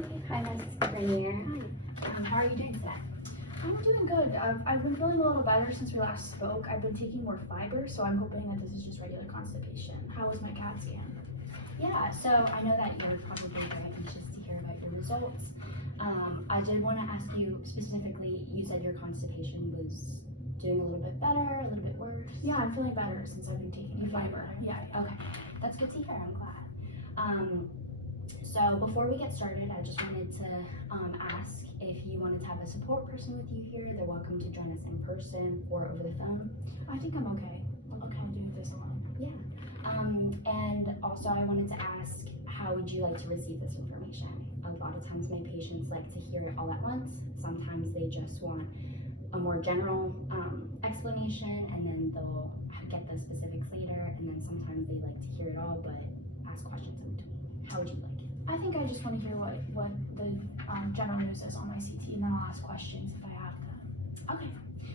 Hi, Miss Rainier. How are you doing today? I'm doing good. I've been feeling a little better since we last spoke. I've been taking more fiber, so I'm hoping that this is just regular constipation. How was my CAT scan? Yeah, so I know that you're probably very anxious to hear about your results. I did want to ask you specifically, you said your constipation was doing a little bit better, a little bit worse? Yeah, I'm feeling better since I've been taking the fiber. Yeah. Okay, that's good to hear. I'm glad. So before we get started, I just wanted to ask if you wanted to have a support person with you here. They're welcome to join us in person or over the phone. I think I'm okay. I'm okay doing this alone. Yeah. And also I wanted to ask, how would you like to receive this information? A lot of times my patients like to hear it all at once. Sometimes they just want a more general explanation, and then they'll get the specifics later, and then sometimes they like to hear it all but ask questions in between. How would you like it? I think I just want to hear what the general news is on my CT, and then I'll ask questions if I have them. Okay.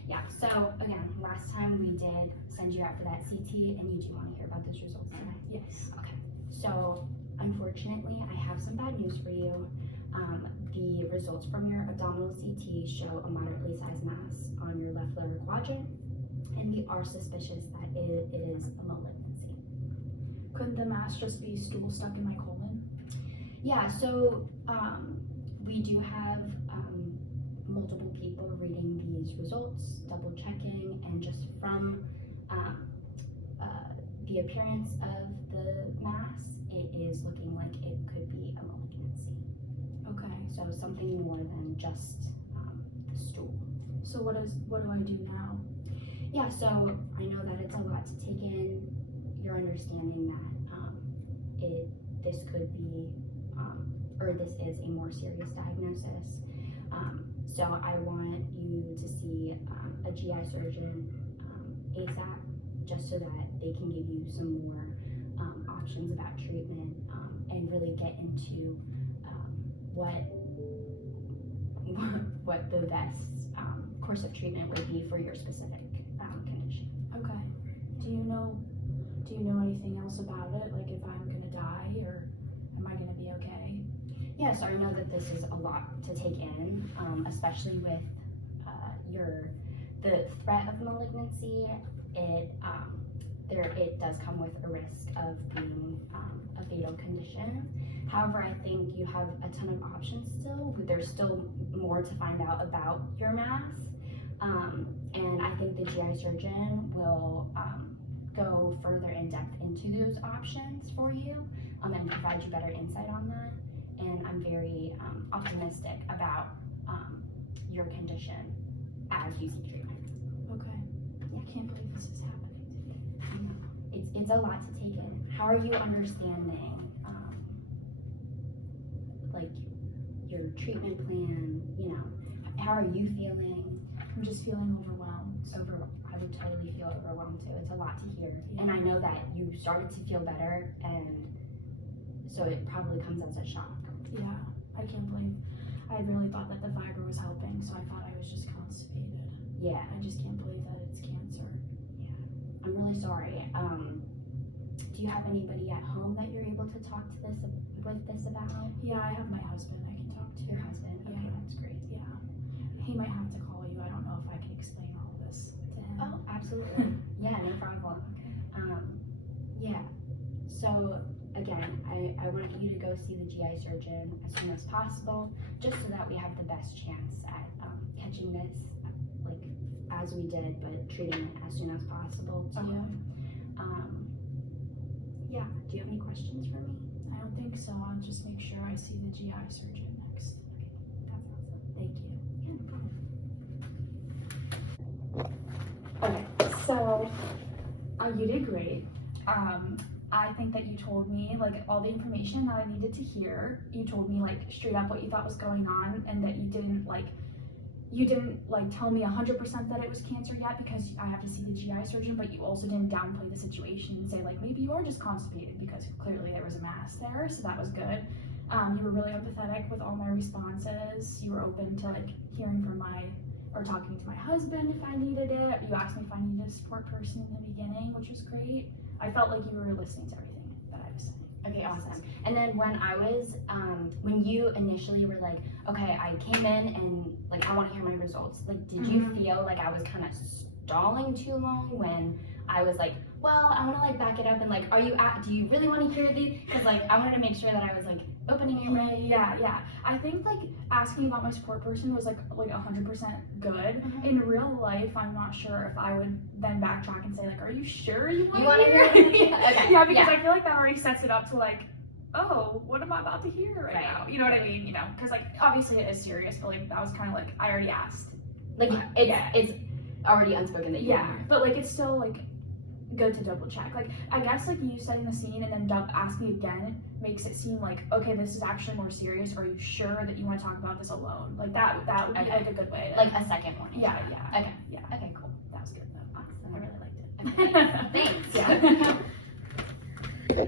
Yeah, so again, last time we did send you out for that CT, and you do want to hear about those results today? Yes. Okay. So unfortunately, I have some bad news for you. The results from your abdominal CT show a moderately sized mass on your left lower quadrant, and we are suspicious that it is a malignancy. Couldn't the mass just be stool stuck in my colon? Yeah, so we do have multiple people reading these results, double checking, and just from the appearance of the mass, it is looking like it could be a malignancy. Okay. So something more than just the stool. So what do I do now? Yeah, so I know that it's a lot to take in. You're understanding that this could be, or this is a more serious diagnosis. So I want you to see a GI surgeon ASAP, just so that they can give you some more options about treatment and really get into what the best course of treatment would be for your specific condition. Okay. Do you know anything else about it? Like if I'm gonna die, or am I gonna be okay? Yes, I know that this is a lot to take in, especially with the threat of malignancy. It does come with a risk of being a fatal condition. However, I think you have a ton of options still. There's still more to find out about your mass, and I think the GI surgeon will go further in depth into those options for you and provide you better insight on that. And I'm very optimistic about your condition as you seek treatment. Okay. Yeah. I can't believe this is happening to me. It's a lot to take in. How are you understanding like your treatment plan? You know, how are you feeling? I'm just feeling overwhelmed. I would totally feel overwhelmed too. It's a lot to hear. Yeah. And I know that you started to feel better, and so it probably comes as a shock. Yeah, I can't believe. I really thought that the fiber was helping, so I thought I was just constipated. Yeah. I just can't believe that it's cancer. Yeah. I'm really sorry. Do you have anybody at home that you're able to talk to this about? Yeah, I have my husband I can talk to. Your husband? Yeah. Okay, that's great. Yeah. He might have to call you. I don't know if I can explain all of this to him. Oh, absolutely. Yeah, no problem. Yeah. So again, I want you to go see the GI surgeon as soon as possible, just so that we have the best chance at catching this, like as we did, but treating it as soon as possible too. Okay. Yeah. Do you have any questions for me? I don't think so. I'll just make sure I see the GI surgeon next. That's awesome. Thank you. Yeah, no problem. Okay, so you did great. I think that you told me like all the information that I needed to hear. You told me like straight up what you thought was going on, and that you didn't tell me 100% that it was cancer yet, because I have to see the GI surgeon, but you also didn't downplay the situation and say like maybe you are just constipated, because clearly there was a mass there, so that was good. You were really empathetic with all my responses. You were open to like hearing from talking to my husband if I needed it. You asked me if I needed a support person in the beginning, which was great. I felt like you were listening to everything that I was saying. Okay, awesome. And then when you initially were like, okay, I came in and like I want to hear my results. Like, did you feel like I was kind of stalling too long when I was like, well, I want to like back it up and like, do you really want to hear these? Because like I wanted to make sure that I was like opening it right. Yeah. I think like asking about my support person was like 100% good. In real life, I'm not sure if I would then backtrack and say like, are you sure you want to hear it? Okay. Yeah, because I feel like that already sets it up to like, oh, what am I about to hear right now? You know what I mean? You know, because like obviously it is serious, but like that was kind of like I already asked. Like it's already unspoken that you want to hear. But like it's still like good to double check. Like I guess like you setting the scene and then asking again makes it seem like, okay, this is actually more serious. Are you sure that you want to talk about this alone? Like that would be like a good way to, like a second warning. Yeah. Okay, cool. That was good though. Awesome. I really liked it. Okay. Thanks. Yeah.